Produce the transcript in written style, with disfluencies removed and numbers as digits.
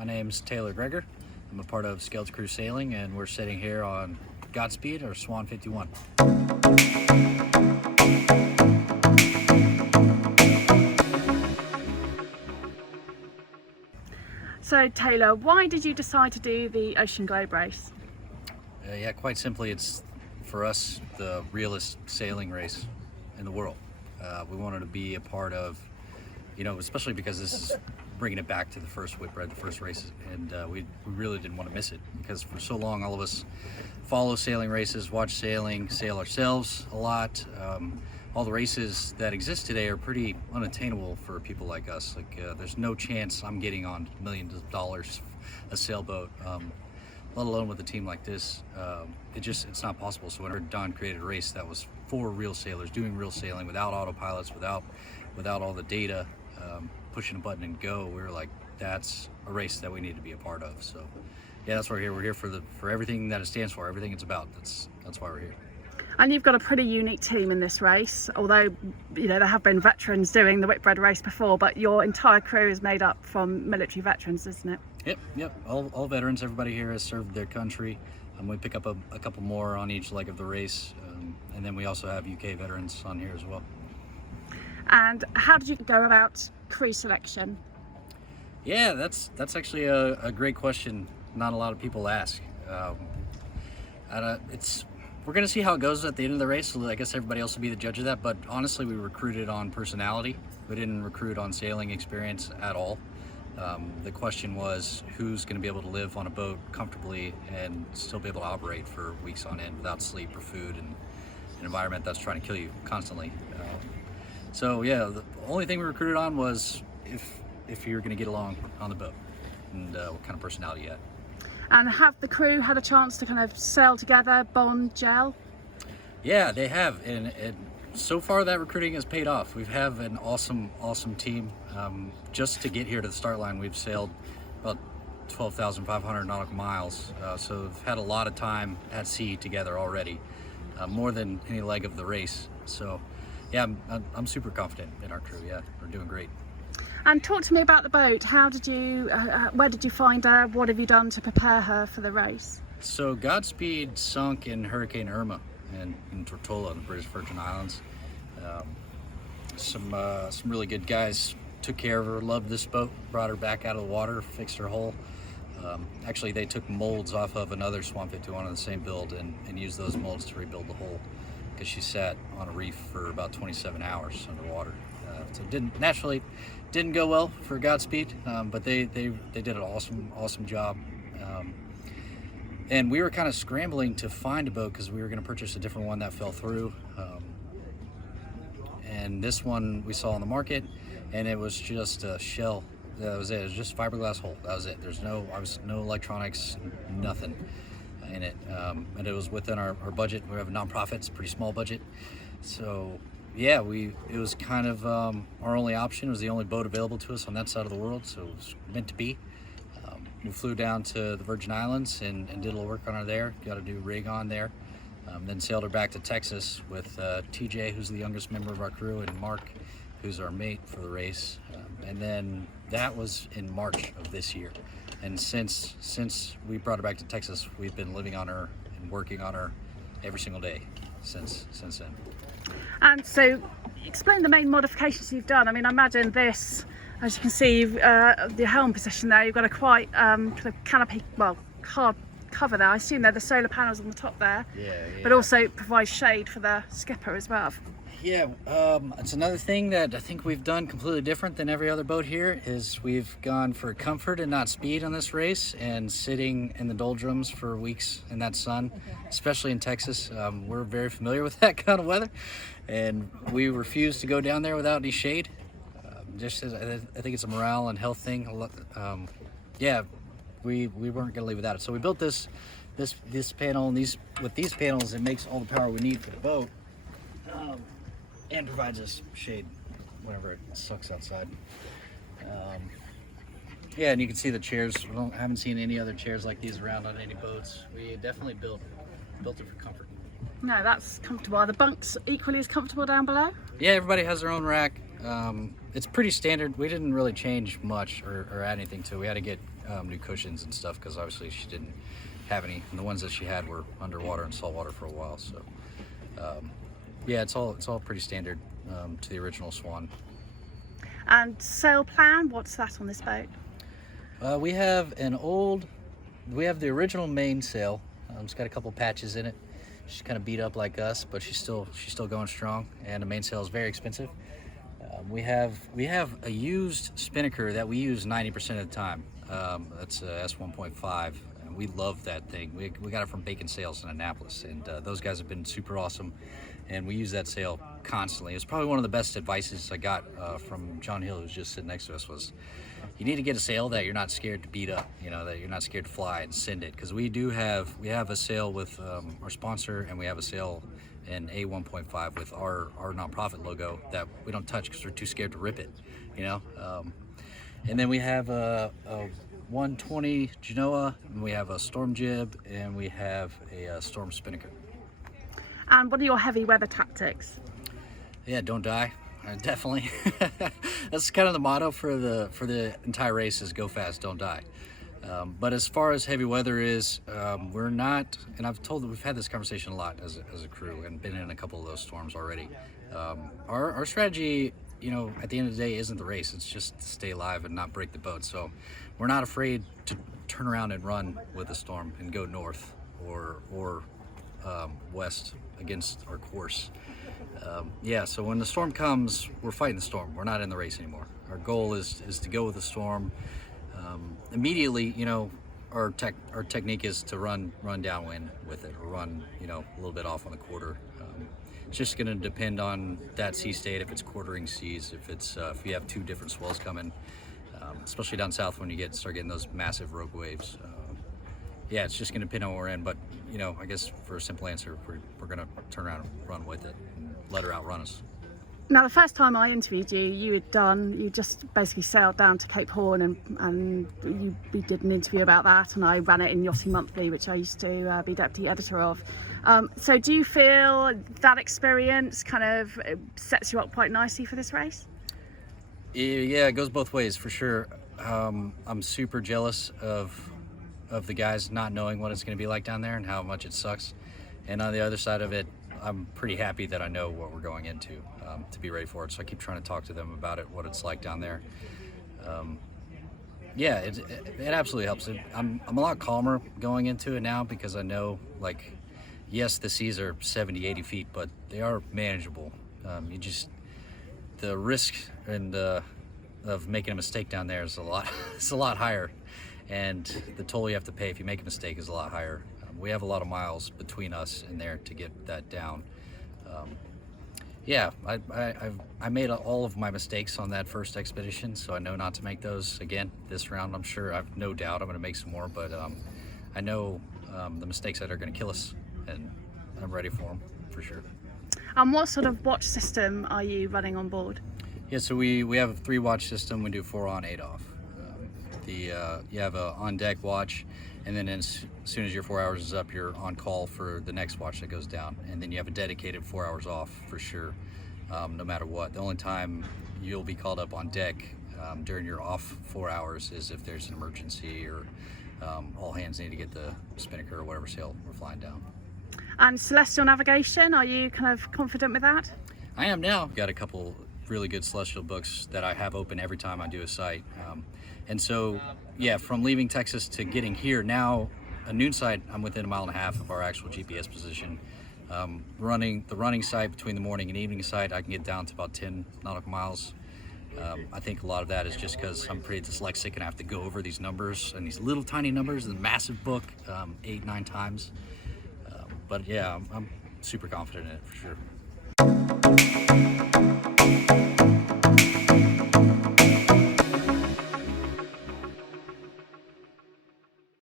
My name's Taylor Grieger. I'm a part of Scales Crew Sailing, and we're sitting here on Godspeed, or Swan 51. So Taylor, why did you decide to do the Ocean Globe race? Yeah, quite simply, it's for us the realest sailing race in the world. We wanted to be a part of, especially because this is bringing it back to the first Whitbread, the first races, and we really didn't want to miss it, because for so long all of us follow sailing races, watch sailing, sail ourselves a lot. All the races that exist today are pretty unattainable for people like us. There's no chance I'm getting on millions of dollars a sailboat, let alone with a team like this. It's not possible. So whenever Don created a race that was for real sailors, doing real sailing without autopilots, without all the data, pushing a button and go, we were like, that's a race that we need to be a part of. So yeah, that's why we're here. We're here for everything that it stands for, everything it's about. That's why we're here. And you've got a pretty unique team in this race, although there have been veterans doing the Whitbread race before, but your entire crew is made up from military veterans, isn't it? Yep. All veterans. Everybody here has served their country. We pick up a couple more on each leg of the race, and then we also have UK veterans on here as well. And how did you go about crew selection? Yeah, that's actually a great question. Not a lot of people ask. We're going to see how it goes at the end of the race, so I guess everybody else will be the judge of that, but honestly we recruited on personality. We didn't recruit on sailing experience at all. The question was, who's going to be able to live on a boat comfortably and still be able to operate for weeks on end without sleep or food and an environment that's trying to kill you constantly. So yeah, the only thing we recruited on was if you're going to get along on the boat and what kind of personality you had. And have the crew had a chance to kind of sail together, bond, gel? Yeah, they have, and so far that recruiting has paid off. We have an awesome team. Just to get here to the start line, we've sailed about 12,500 nautical miles, so we've had a lot of time at sea together already, more than any leg of the race. So yeah, I'm super confident in our crew. Yeah, we're doing great. And talk to me about the boat. How did you, where did you find her? What have you done to prepare her for the race? So Godspeed sunk in Hurricane Irma in Tortola, in the British Virgin Islands. Some really good guys took care of her, loved this boat, brought her back out of the water, fixed her hull. Actually, they took molds off of another Swan 51 on the same build and used those molds to rebuild the hull, because she sat on a reef for about 27 hours underwater. So it didn't go well for Godspeed, but they did an awesome job. And we were kind of scrambling to find a boat because we were going to purchase a different one that fell through. And this one we saw on the market, and it was just a shell. That was it. It was just fiberglass hull. That was it. There's no electronics, nothing in it. And it was within our budget. We have a nonprofit. It's a pretty small budget. So yeah, it was kind of our only option. It was the only boat available to us on that side of the world, so it was meant to be. We flew down to the Virgin Islands and did a little work on her there, got a new rig on there, then sailed her back to Texas with TJ, who's the youngest member of our crew, and Mark, who's our mate for the race. And then that was in March of this year. And since we brought her back to Texas, we've been living on her and working on her every single day since then. And so, explain the main modifications you've done. I mean, I imagine this, as you can see, the helm position there, you've got a quite kind of canopy, hard cover there. I assume they're the solar panels on the top there. Yeah. But also provides shade for the skipper as well. Yeah, it's another thing that I think we've done completely different than every other boat here, is we've gone for comfort and not speed on this race, and sitting in the doldrums for weeks in that sun, especially in Texas. We're very familiar with that kind of weather, and we refuse to go down there without any shade. Just as I think it's a morale and health thing. Yeah, we weren't going to leave without it. So we built this panel, and with these panels, it makes all the power we need for the boat. And provides us shade whenever it sucks outside. Yeah, and you can see the chairs. I haven't seen any other chairs like these around on any boats. We definitely built it for comfort. No, that's comfortable. Are the bunks equally as comfortable down below? Yeah, everybody has their own rack. It's pretty standard. We didn't really change much or add anything to it. We had to get new cushions and stuff, because obviously she didn't have any, and the ones that she had were underwater and saltwater for a while. So yeah, it's all pretty standard to the original Swan. And sail plan, what's that on this boat? We have the original main sail. It's got a couple patches in it. She's kind of beat up like us, but she's still going strong. And the mainsail is very expensive. We have a used spinnaker that we use 90% of the time. That's a S1.5, and we love that thing. We got it from Bacon Sails in Annapolis, and those guys have been super awesome. And we use that sail constantly. It's probably one of the best advices I got from John Hill, who's just sitting next to us, was you need to get a sail that you're not scared to beat up, that you're not scared to fly and send it. Because we have a sail with our sponsor, and we have a sail in A1.5 with our nonprofit logo that we don't touch because we're too scared to rip it, and then we have a 120 Genoa, and we have a storm jib, and we have a storm spinnaker. And what are your heavy weather tactics? Yeah, don't die. Definitely. That's kind of the motto for the entire race, is go fast, don't die. But as far as heavy weather is, we're not, and we've had this conversation a lot as a crew and been in a couple of those storms already. Our strategy, at the end of the day, isn't the race. It's just to stay alive and not break the boat. So we're not afraid to turn around and run with a storm and go north or west against our course. So when the storm comes, we're fighting the storm. We're not in the race anymore. Our goal is to go with the storm. Immediately, our technique is to run downwind with it, or run, a little bit off on the quarter. It's just going to depend on that sea state, if it's quartering seas, if you have two different swells coming, especially down south when you start getting those massive rogue waves. It's just going to depend on where we're in, but I guess for a simple answer, we're going to turn around and run with it and let her outrun us. Now, the first time I interviewed you, you just basically sailed down to Cape Horn, and we did an interview about that, and I ran it in Yachting Monthly, which I used to be deputy editor of. So do you feel that experience kind of sets you up quite nicely for this race? Yeah, it goes both ways for sure. I'm super jealous of the guys not knowing what it's going to be like down there and how much it sucks. And on the other side of it, I'm pretty happy that I know what we're going into, to be ready for it. So I keep trying to talk to them about it, what it's like down there. It absolutely helps. I'm a lot calmer going into it now, because I know, yes, the seas are 70, 80 feet, but they are manageable. The risk of making a mistake down there is it's a lot higher. And the toll you have to pay if you make a mistake is a lot higher. We have a lot of miles between us and there to get that down. I made all of my mistakes on that first expedition, so I know not to make those again this round. I'm sure, I've no doubt I'm going to make some more, but I know the mistakes that are going to kill us, and I'm ready for them for sure. And what sort of watch system are you running on board? Yeah, so we have a 3-watch system. We do 4 on, 8 off. You have a on-deck watch, and then as soon as your 4 hours is up, you're on call for the next watch that goes down. And then you have a dedicated 4 hours off for sure, no matter what. The only time you'll be called up on deck during your off 4 hours is if there's an emergency, or all hands need to get the spinnaker or whatever sail we're flying down. And celestial navigation, are you kind of confident with that? I am now. Got a couple really good celestial books that I have open every time I do a site. And so, from leaving Texas to getting here, now a noon site, I'm within 1.5 miles of our actual GPS position. The running site between the morning and evening site, I can get down to about 10 nautical miles. I think a lot of that is just because I'm pretty dyslexic and I have to go over these numbers and these little tiny numbers in the massive book 8-9 times. I'm super confident in it for sure.